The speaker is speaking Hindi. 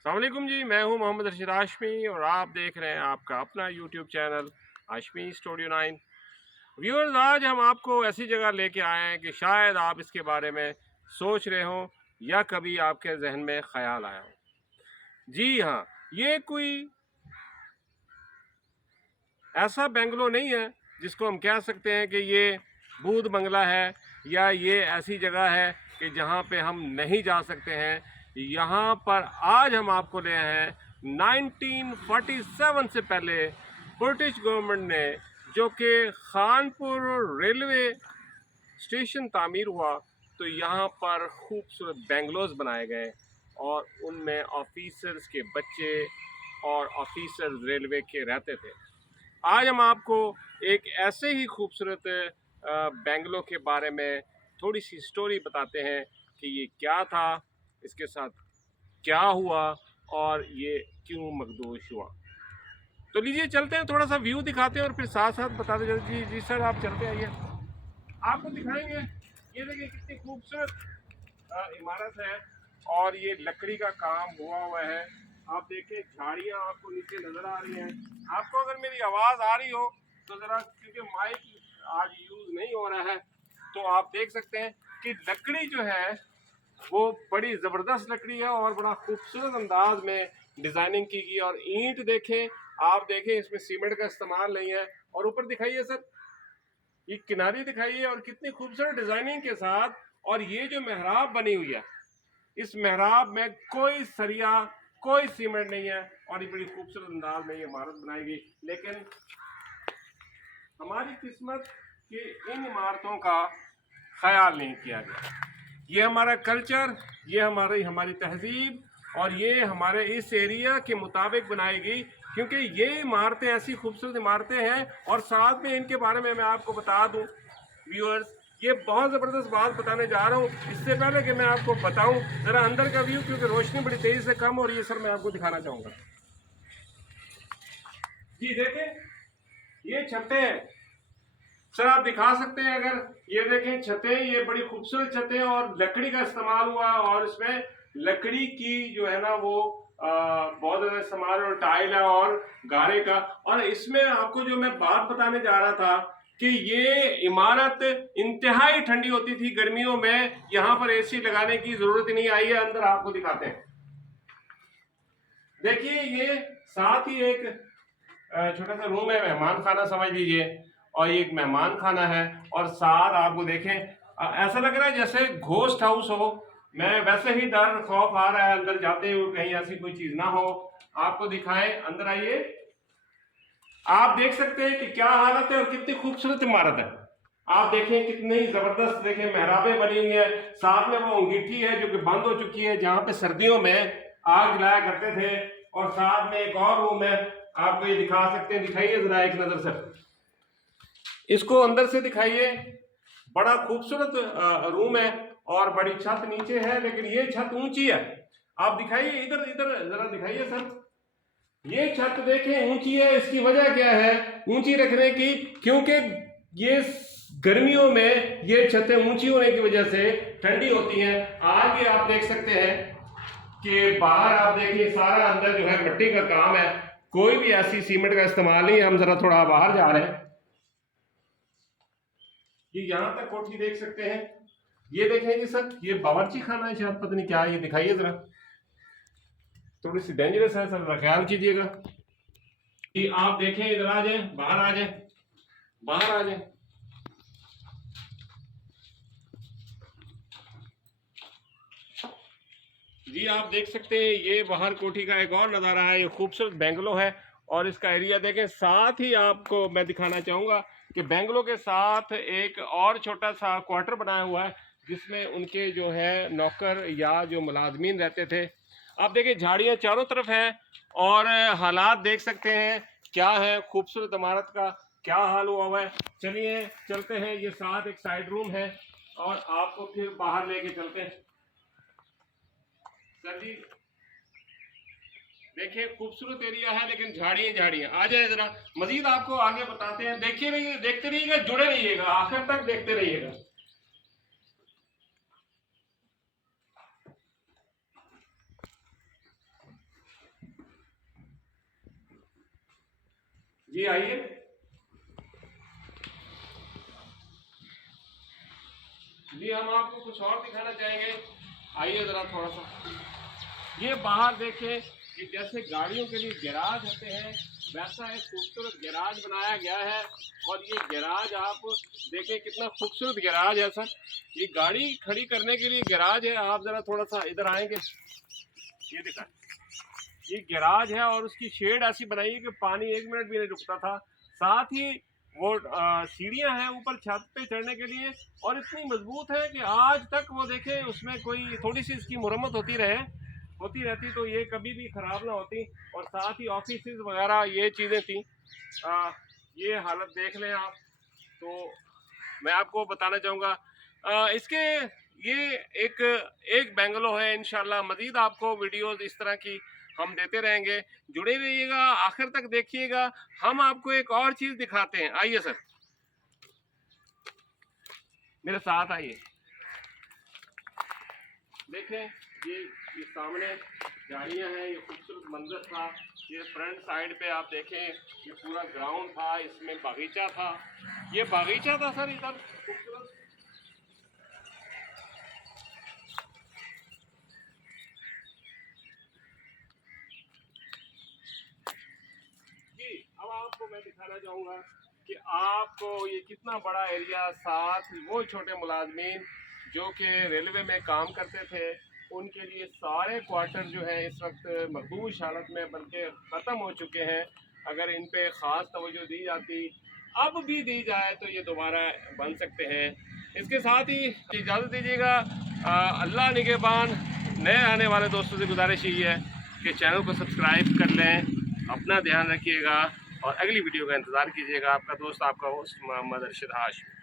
अस्सलाम वालेकुम जी, मैं हूं मोहम्मद रशीद हाशमी और आप देख रहे हैं आपका अपना YouTube channel Hashmi studio 9। Viewers, आज हम आपको ऐसी जगह लेके आए हैं कि शायद आप इसके बारे में सोच रहे हो या कभी आपके जहन में ख्याल आया हो। जी हाँ, ये कोई ऐसा बेंगलो नहीं है जिसको हम कह सकते हैं कि ये भूत बंगला है या ये ऐसी जगह है कि जहाँ पे हम नहीं जा सकते हैं। यहाँ पर आज हम आपको ले आए हैं 1947 से पहले ब्रिटिश गवर्नमेंट ने, जो कि खानपुर रेलवे स्टेशन तामीर हुआ, तो यहाँ पर खूबसूरत बेंगलोज बनाए गए और उनमें ऑफिसर्स के बच्चे और ऑफिसर्स रेलवे के रहते थे। आज हम आपको एक ऐसे ही खूबसूरत बेंगलो के बारे में थोड़ी सी स्टोरी बताते हैं कि ये क्या था, इसके साथ क्या हुआ और ये क्यों मखदूश हुआ। तो लीजिए चलते हैं, थोड़ा सा व्यू दिखाते हैं और फिर साथ साथ बताते चलते। जी जी सर, आप चलते आइए, आपको दिखाएंगे। ये देखिए कितनी खूबसूरत इमारत है और ये लकड़ी का काम हुआ है। आप देखिए झाड़ियाँ आपको नीचे नजर आ रही हैं। आपको अगर मेरी आवाज़ आ रही हो तो ज़रा, क्योंकि माइक आज यूज़ नहीं हो रहा है, तो आप देख सकते हैं कि लकड़ी जो है वो बड़ी ज़बरदस्त लकड़ी है और बड़ा खूबसूरत अंदाज में डिज़ाइनिंग की गई। और ईंट देखें, आप देखें इसमें सीमेंट का इस्तेमाल नहीं है। और ऊपर दिखाइए सर, ये किनारी दिखाइए और कितनी खूबसूरत डिजाइनिंग के साथ। और ये जो मेहराब बनी हुई है, इस मेहराब में कोई सरिया, कोई सीमेंट नहीं है और ये बड़ी खूबसूरत अंदाज में ये इमारत बनाई गई। लेकिन हमारी किस्मत कि इन इमारतों का ख्याल नहीं किया गया। ये हमारा कल्चर, ये हमारी हमारी तहजीब और ये हमारे इस एरिया के मुताबिक बनाई गई, क्योंकि ये इमारतें ऐसी खूबसूरत इमारतें हैं। और साथ में इनके बारे में मैं आपको बता दूं व्यूअर्स, ये बहुत ज़बरदस्त बात बताने जा रहा हूँ। इससे पहले कि मैं आपको बताऊं, ज़रा अंदर का व्यू, क्योंकि रोशनी बड़ी तेज़ी से कम हो रही है सर, मैं आपको दिखाना चाहूँगा। जी देखें, ये छतें हैं सर, आप दिखा सकते हैं अगर। ये देखें छतें, ये बड़ी खूबसूरत छतें और लकड़ी का इस्तेमाल हुआ और इसमें लकड़ी की जो है ना वो बहुत ज्यादा इस्तेमाल, और टाइल है और गारे का। और इसमें आपको जो मैं बात बताने जा रहा था कि ये इमारत इंतहाई ठंडी होती थी गर्मियों में, यहाँ पर एसी लगाने की जरूरत ही नहीं आई है। अंदर आपको दिखाते हैं, देखिए ये साथ ही एक छोटा सा रूम है, मेहमान खाना समझ लीजिए। और ये एक मेहमान खाना है और साथ आपको देखें ऐसा लग रहा है जैसे घोस्ट हाउस हो। मैं वैसे ही डर खौफ आ रहा है अंदर जाते हुए, कहीं ऐसी कोई चीज ना हो। आपको दिखाएं, अंदर आइए। आप देख सकते हैं कि क्या हालत है और कितनी खूबसूरत इमारत है। आप देखें कितनी जबरदस्त, देखें मेहराबें बनी हुई है। साथ में वो अंगीठी है जो कि बंद हो चुकी है, जहां पे सर्दियों में आग जलाया करते थे। और साथ में एक और रूम है, आपको ये दिखा सकते हैं, दिखाइए जरा एक नजर से, इसको अंदर से दिखाइए। बड़ा खूबसूरत रूम है और बड़ी छत नीचे है, लेकिन ये छत ऊंची है। आप दिखाइए, इधर इधर जरा दिखाइए सर, ये छत देखें ऊंची है। इसकी वजह क्या है ऊंची रखने की? क्योंकि ये गर्मियों में ये छतें ऊंची होने की वजह से ठंडी होती हैं। आगे आप देख सकते हैं कि बाहर आप देखिए सारा अंदर जो है मिट्टी का काम है, कोई भी ऐसी सीमेंट का इस्तेमाल नहीं है। हम जरा थोड़ा बाहर जा रहे हैं, ये यहां तक कोठी देख सकते हैं। ये देखें जी सर, ये बावर्ची खाना है शायद, पता नहीं क्या है, ये दिखाइए जरा। थोड़ी सी डेंजरस है सर, ख्याल कीजिएगा। कि आप देखें, इधर आ जाए, बाहर आ जाए, बाहर आ जाए। जी आप देख सकते हैं, ये बाहर कोठी का एक और नज़ारा है। ये खूबसूरत बेंगलो है और इसका एरिया देखें। साथ ही आपको मैं दिखाना चाहूँगा कि बेंगलो के साथ एक और छोटा सा क्वार्टर बनाया हुआ है, जिसमें उनके जो है नौकर या जो मुलाजमीन रहते थे। आप देखिए झाड़ियाँ चारों तरफ हैं और हालात देख सकते हैं क्या है। खूबसूरत इमारत का क्या हाल हुआ हुआ है। चलिए चलते हैं, ये साथ एक साइड रूम है और आपको फिर बाहर लेके चलते हैं। सर जी देखिए, खूबसूरत एरिया है लेकिन झाड़ियाँ झाड़ियाँ। आ जाए जरा, मजीद आपको आगे बताते हैं। देखिए रहिए, देखते रहिएगा, जुड़े रहिएगा, आखिर तक देखते रहिएगा। जी आइए। जी हम आपको कुछ और दिखाना चाहेंगे, आइए ज़रा थोड़ा सा। ये बाहर देखें कि जैसे गाड़ियों के लिए गैराज होते हैं वैसा एक खूबसूरत गैराज बनाया गया है। और ये गैराज आप देखें कितना खूबसूरत गैराज है सर। ये गाड़ी खड़ी करने के लिए गैराज है। आप ज़रा थोड़ा सा इधर आएंगे, ये दिखाएं। ये गैराज है और उसकी शेड ऐसी बनाई है कि पानी 1 मिनट भी नहीं रुकता था। साथ ही वो सीढ़ियाँ हैं ऊपर छत पे चढ़ने के लिए और इतनी मजबूत है कि आज तक वो देखें उसमें कोई थोड़ी सी इसकी मुरम्मत होती रहती तो ये कभी भी ख़राब ना होती। और साथ ही ऑफिस वगैरह ये चीज़ें थी। ये हालत देख लें आप। तो मैं आपको बताना चाहूँगा इसके ये एक बेंगलो है। इंशाल्लाह मज़ीद आपको वीडियोज़ इस तरह की हम देते रहेंगे, जुड़े रहिएगा, आखिर तक देखिएगा। हम आपको एक और चीज़ दिखाते हैं, आइए सर मेरे साथ आइए। देखें ये सामने गाड़ियां हैं, ये खूबसूरत मंजर था। ये फ्रंट साइड पे आप देखें ये पूरा ग्राउंड था, इसमें बागीचा था। ये बागीचा था सर इधर खूबसूरत। जी अब आपको मैं दिखाना चाहूँगा कि आपको ये कितना बड़ा एरिया, साथ वो छोटे मुलाजमीन जो कि रेलवे में काम करते थे उनके लिए सारे क्वार्टर जो है इस वक्त मखदूश हालत में बल्कि ख़त्म हो चुके हैं। अगर इन पे ख़ास तवज्जो दी जाती, अब भी दी जाए, तो ये दोबारा बन सकते हैं। इसके साथ ही इजाज़त दीजिएगा। अल्लाह निगहबान। नए आने वाले दोस्तों से गुजारिश यही है कि चैनल को सब्सक्राइब कर लें, अपना ध्यान रखिएगा और अगली वीडियो का इंतज़ार कीजिएगा। आपका दोस्त, आपका होस्ट मोहम्मद अरशद हाशिमी।